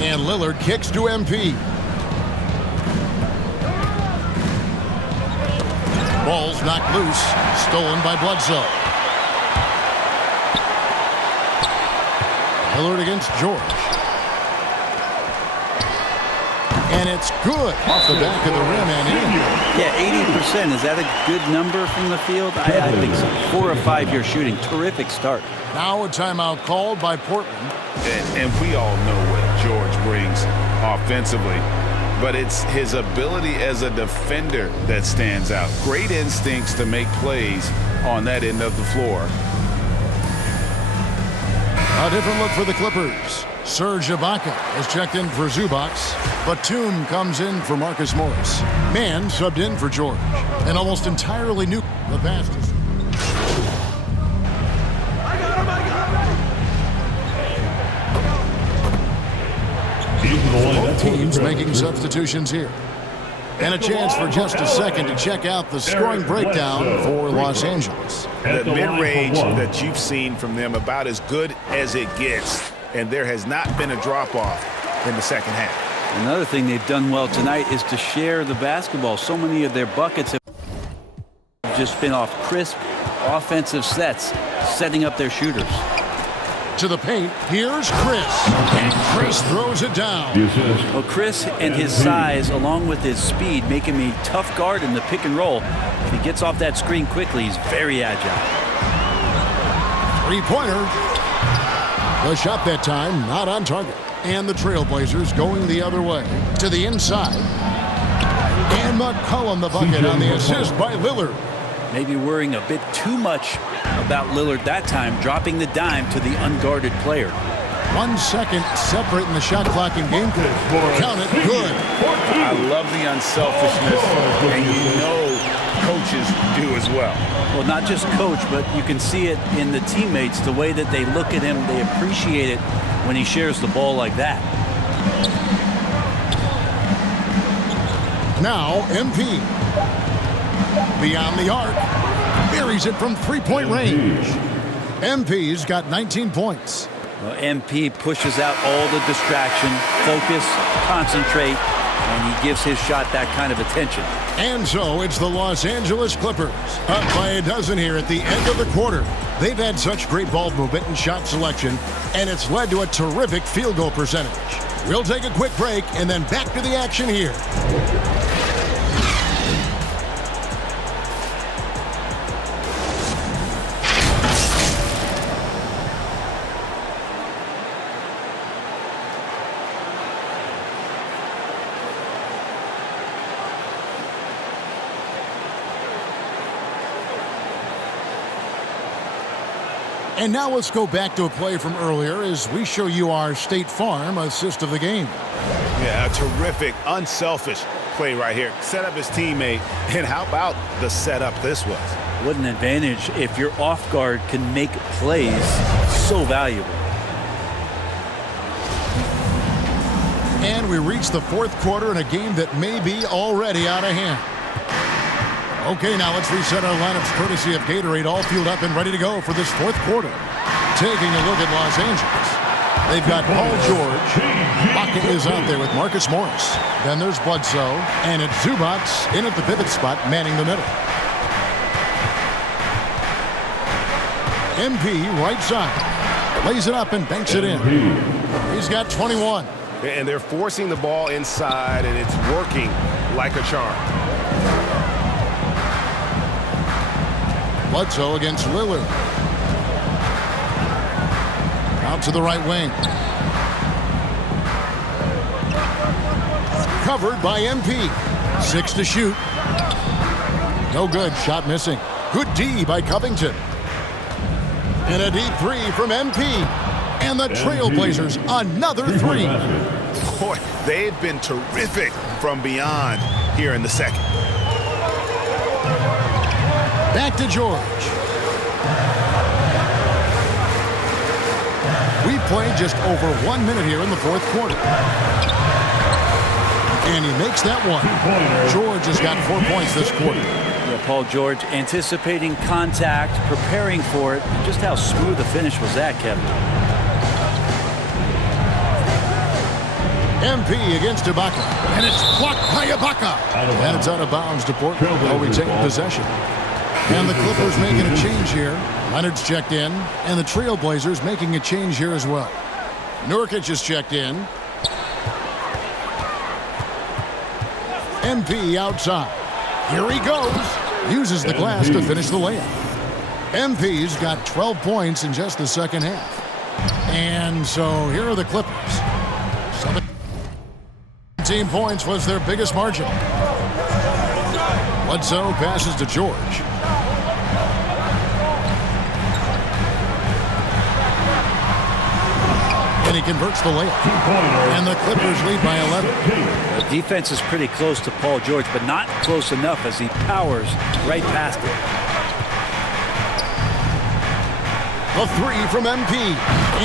And Lillard kicks to MP. Ball's knocked loose. Stolen by Bledsoe. Lillard against George. And it's good off the back of the rim and in. Yeah, 80%. Is that a good number from the field? I think so. 4 of 5 you're shooting. Terrific start. Now a timeout called by Portland. And we all know what George brings offensively, but it's his ability as a defender that stands out. Great instincts to make plays on that end of the floor. A different look for the Clippers. Serge Ibaka has checked in for Zubac. Batum comes in for Marcus Morris. Mann subbed in for George. An almost entirely new the pass. Both teams making substitutions here. And a chance for just a second to check out the scoring breakdown for Los Angeles. The mid-range that you've seen from them about as good as it gets. And there has not been a drop-off in the second half. Another thing they've done well tonight is to share the basketball. So many of their buckets have just been off crisp offensive sets, setting up their shooters. To the paint, here's Chris. And Chris throws it down. Well, Chris and his size, along with his speed, make him a tough guard in the pick and roll. If he gets off that screen quickly, he's very agile. Three-pointer. The shot that time, not on target. And the Trailblazers going the other way. To the inside. And McCollum the bucket on the assist by Lillard. Maybe worrying a bit too much about Lillard that time, dropping the dime to the unguarded player. 1 second separating the shot clock in game. Count it, good. I love the unselfishness, and you know coaches do as well. Well, not just coach, but you can see it in the teammates, the way that they look at him. They appreciate it when he shares the ball like that. Now, MP. Beyond the arc. Buries it from three-point range. MP's got 19 points. Well, MP pushes out all the distraction, focus, concentrate, and he gives his shot that kind of attention. And so it's the Los Angeles Clippers, up by a dozen here at the end of the quarter. They've had such great ball movement and shot selection, and it's led to a terrific field goal percentage. We'll take a quick break and then back to the action here. And now let's go back to a play from earlier as we show you our State Farm assist of the game. Yeah, a terrific, unselfish play right here. Set up his teammate, and how about the setup this was? What an advantage if your off guard can make plays so valuable. And we reach the fourth quarter in a game that may be already out of hand. Okay, now let's reset our lineups courtesy of Gatorade, all fueled up and ready to go for this fourth quarter. Taking a look at Los Angeles. They've got Paul George. Ibaka is out there with Marcus Morris. Then there's Bledsoe. And it's Zubac in at the pivot spot, manning the middle. MP right side. Lays it up and banks it in. He's got 21. And they're forcing the ball inside, and it's working like a charm. Bledsoe against Lillard. Out to the right wing. Covered by MP. 6 to shoot. No good. Shot missing. Good D by Covington. And a deep three from MP. And the Trailblazers another three. Boy, they've been terrific from beyond here in the second. Back to George. We played just over 1 minute here in the fourth quarter. And he makes that one. George has got 4 points this quarter. Yeah, Paul George anticipating contact, preparing for it. Just how smooth the finish was that, Kevin. MP against Ibaka. And it's blocked by Ibaka. And it's out of bounds to Portland. Will retain possession. And the Clippers making a change here. Leonard's checked in. And the Trailblazers making a change here as well. Nurkic is checked in. MP outside. Here he goes. Uses the glass to finish the layup. MP's got 12 points in just the second half. And so here are the Clippers. 17 points was their biggest margin. Bledsoe passes to George. And he converts the layup. And the Clippers lead by 11. The defense is pretty close to Paul George, but not close enough as he powers right past it. A three from MP.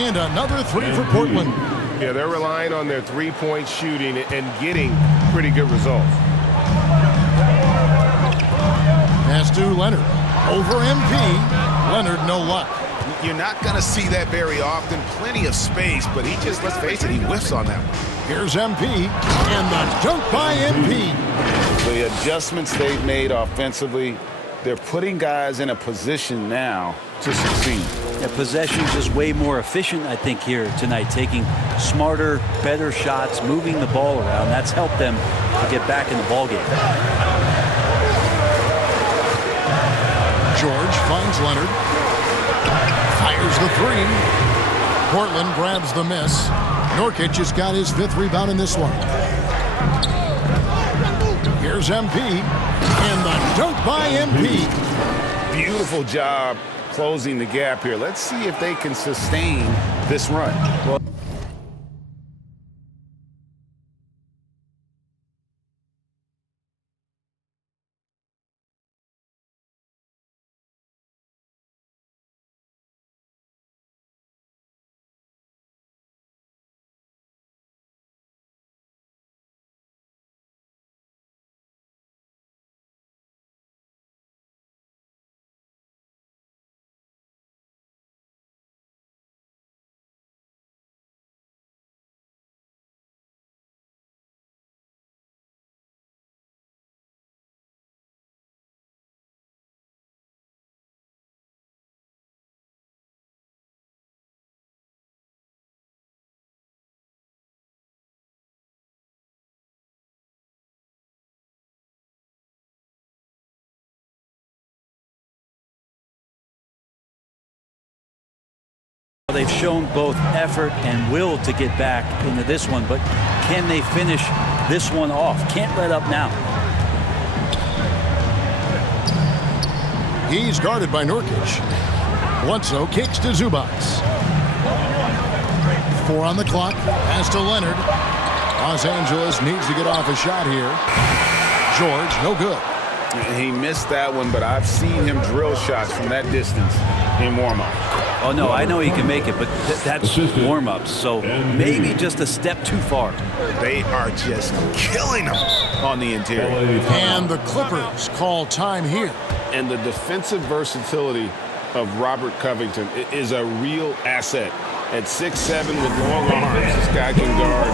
And another three for Portland. Yeah, they're relying on their three-point shooting and getting pretty good results. Pass to Leonard. Over MP. Leonard, no luck. You're not going to see that very often. Plenty of space, but he just, let's face it, he whiffs on that one. Here's MP. And the dunk by MP. The adjustments they've made offensively, they're putting guys in a position now to succeed. Yeah, possession's just way more efficient, I think, here tonight. Taking smarter, better shots, moving the ball around. That's helped them to get back in the ballgame. George finds Leonard. Fires the three. Portland grabs the miss. Nurkic has got his 5th rebound in this one. Here's MP. And the dunk by MP. Beautiful job closing the gap here. Let's see if they can sustain this run. Well, They've shown both effort and will to get back into this one, but can they finish this one off? Can't let up now. He's guarded by Nurkic. Bledsoe kicks to Zubac. 4 on the clock. Pass to Leonard. Los Angeles needs to get off a shot here. George, no good. he missed that one, but I've seen him drill shots from that distance in warm-up. Oh, no, I know he can make it, but that's warm-ups, so maybe just a step too far. They are just killing him on the interior. And the Clippers call time here. And the defensive versatility of Robert Covington is a real asset. At 6'7" with long arms, this guy can guard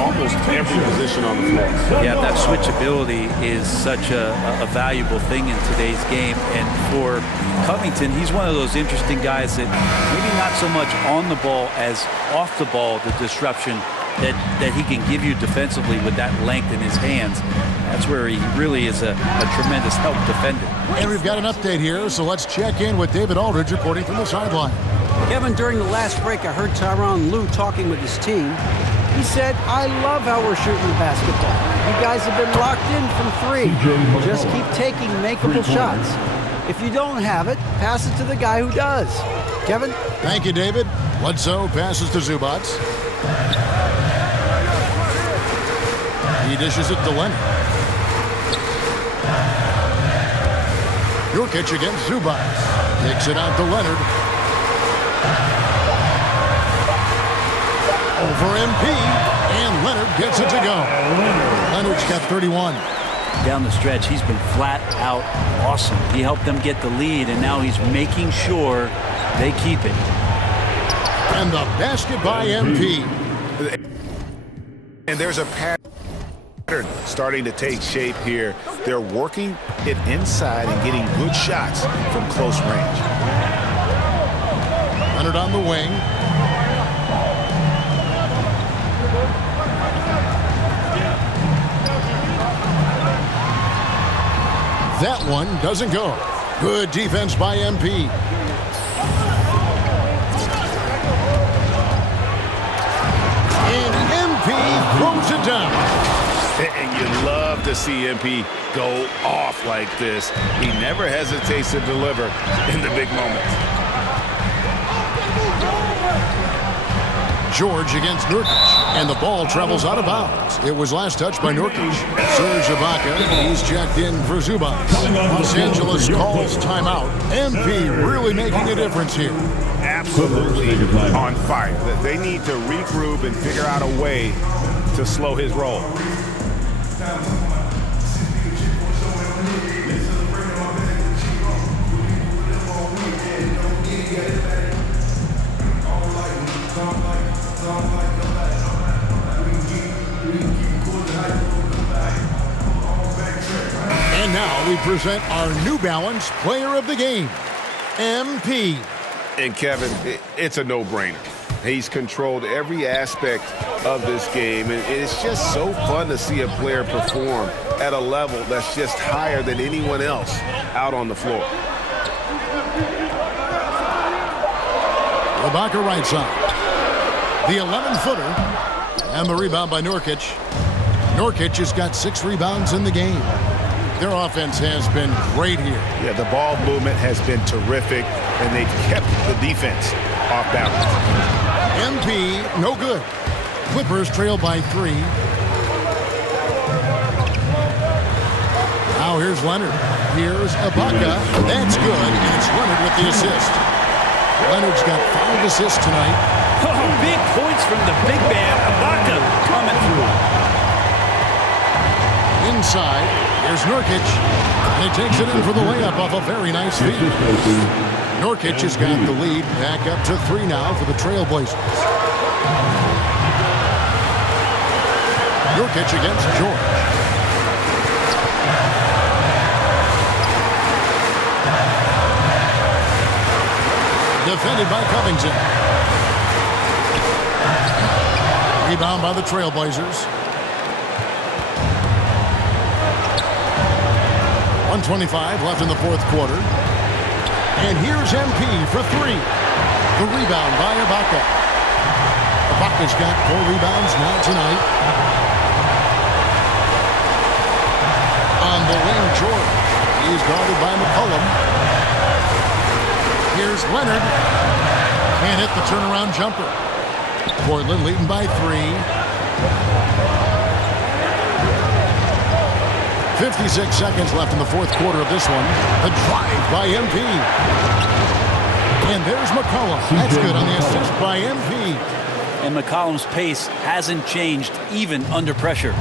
almost every position on the floor. Yeah, that switchability is such a valuable thing in today's game. And for Covington, he's one of those interesting guys that maybe not so much on the ball as off the ball, the disruption that he can give you defensively with that length in his hands. That's where he really is a tremendous help defender. And we've got an update here, so let's check in with David Aldridge reporting from the sideline. Kevin, during the last break, I heard Tyronn Lue talking with his team. He said, I love how we're shooting the basketball. You guys have been locked in from three. Just keep taking makeable shots. If you don't have it, pass it to the guy who does. Kevin? Thank you, David. Bledsoe passes to Zubac. He dishes it to Leonard. Nurkic against Zubac. Takes it out to Leonard. Over MP, and Leonard gets it to go. Leonard's got 31. Down the stretch, he's been flat out awesome. He helped them get the lead, and now he's making sure they keep it. And the basket by MP. And there's a pattern starting to take shape here. They're working it inside and getting good shots from close range. Leonard on the wing. That one doesn't go. Good defense by MP. And MP throws it down. And you love to see MP go off like this. He never hesitates to deliver in the big moments. George against Nurkic, and the ball travels out of bounds. It was last touched by Nurkic. Serge Ibaka, he's checked in for Zubac. Los Angeles calls timeout. MP really making a difference here. Absolutely on fire. They need to regroup and figure out a way to slow his roll. And now we present our New Balance Player of the Game, MP. And Kevin, it's a no-brainer. He's controlled every aspect of this game, and it's just so fun to see a player perform at a level that's just higher than anyone else out on the floor. Ibaka right side. The 11-footer, and the rebound by Nurkic. Nurkic has got 6 rebounds in the game. Their offense has been great here. Yeah, the ball movement has been terrific, and they've kept the defense off balance. MP, no good. Clippers trail by 3. Now here's Leonard. Here's Ibaka. That's good, and it's Leonard with the assist. Leonard's got 5 assists tonight. Oh, big points from the big man. Ibaka coming through. Inside, here's Nurkic. And he takes it in for the layup off a very nice feed. Nurkic has got the lead back up to 3 now for the Trailblazers. Nurkic against George. Defended by Covington. Rebound by the Trailblazers. 1:25 left in the fourth quarter. And here's MP for 3. The rebound by Ibaka. Ibaka's got 4 rebounds now tonight. On the wing, George. He's guarded by McCollum. Here's Leonard. Can't hit the turnaround jumper. Portland leading by 3. 56 seconds left in the fourth quarter of this one. The drive by MP. And there's McCollum. That's good on the assist by MP. And McCollum's pace hasn't changed even under pressure.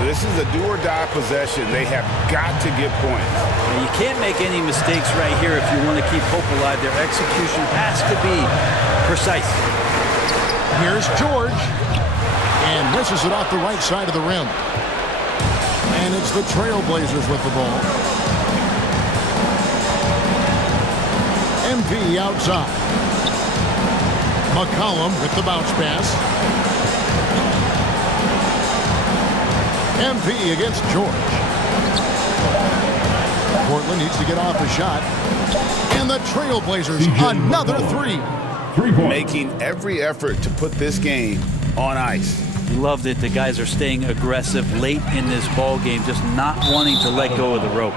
This is a do-or-die possession. They have got to get points. And you can't make any mistakes right here if you want to keep hope alive. Their execution has to be precise. Here's George. And misses it off the right side of the rim. And it's the Trailblazers with the ball. MP outside. McCollum with the bounce pass. MP against George. Portland needs to get off a shot. And the Trailblazers, another 3. Making every effort to put this game on ice. Loved it. The guys are staying aggressive late in this ball game, just not wanting to let go of the rope.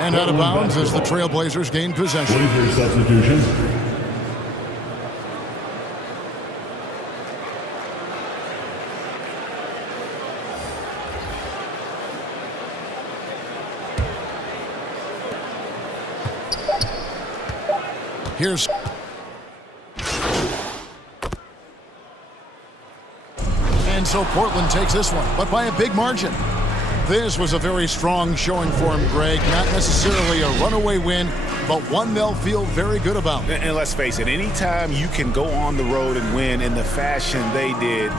And out of bounds as the Trailblazers gain possession. Substitution. Here's and so Portland takes this one, but by a big margin. This was a very strong showing for him, Greg. Not necessarily a runaway win, but one they'll feel very good about. And let's face it, anytime you can go on the road and win in the fashion they did,